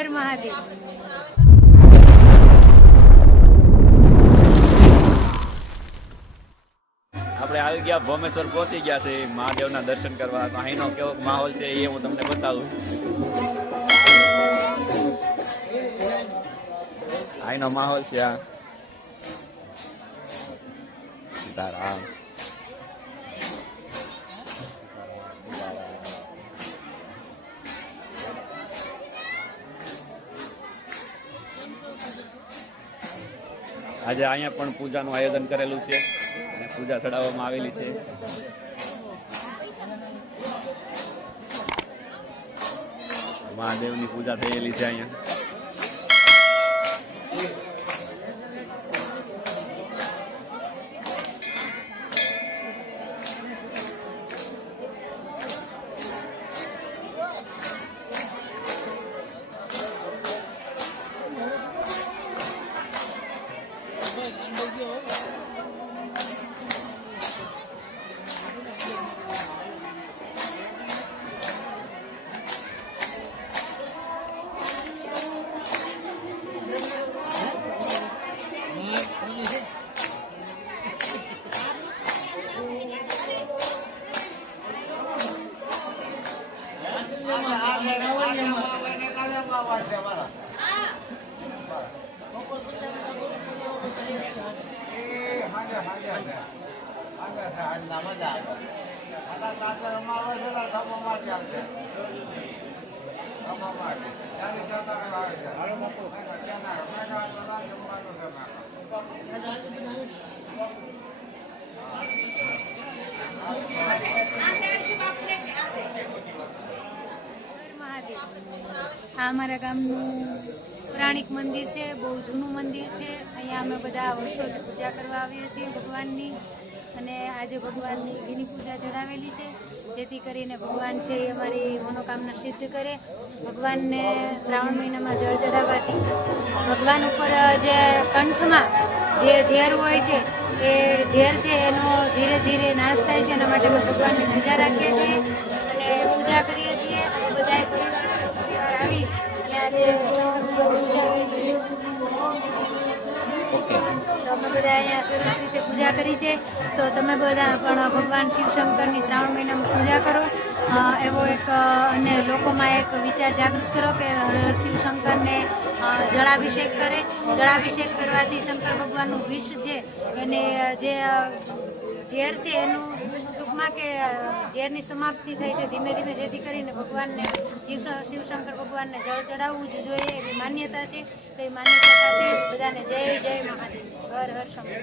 હર મહાદેવ. આપણે આવી ગયા ભોમેશ્વર પહોંચી ગયા છે મહાદેવના દર્શન કરવા. તો અહીંનો કેવો માહોલ છે એ હું તમને બતાવું. અહીંનો માહોલ છે આ તારા આજે અહીંયા પણ પૂજાનું આયોજન કરેલું છે અને પૂજા ચડાવવામાં આવેલી છે. મહાદેવની પૂજા થયેલી છે અહીંયા. આ અમારા ગામનું પૌરાણિક મંદિર છે, બહુ જૂનું મંદિર છે. અહીંયા અમે બધા વર્ષોથી પૂજા કરવા આવીએ છીએ ભગવાનની, અને આજે ભગવાનની ઘીની પૂજા ચડાવેલી છે, જેથી કરીને ભગવાન છે એ અમારી મનોકામના સિદ્ધ કરે. ભગવાનને શ્રાવણ મહિનામાં જળ ચડાવવાથી ભગવાન ઉપર જે કંઠમાં જે ઝેર હોય છે એ ઝેર છે એનો ધીરે ધીરે નાશ થાય છે. એના માટે અમે ભગવાનની પૂજા રાખીએ છીએ અને પૂજા કરીએ છીએ. અમે બધાએ પરિવાર આવી અને આજે પૂજા કરી છે. તો અમે બધા અહીંયા સરસ રીતે પૂજા કરી છે. તો તમે બધા પણ ભગવાન શિવશંકરની શ્રાવણ મહિનામાં પૂજા કરો, એવો એક અને લોકોમાં એક વિચાર જાગૃત કરો કે શિવશંકરને જળાભિષેક કરે. જળાભિષેક કરવાથી શંકર ભગવાનનું વિષ છે એને જે ઝેર છે એનું ટૂંકમાં કે ઝેરની સમાપ્તિ થાય છે ધીમે ધીમે, જેથી કરીને ભગવાનને શિવશંકર ભગવાનને જળ ચડાવવું જ જોઈએ એવી માન્યતા છે. તો એ માન્યતા સાથે બધાને જય જય મહાદેવ. હર હર શંકર.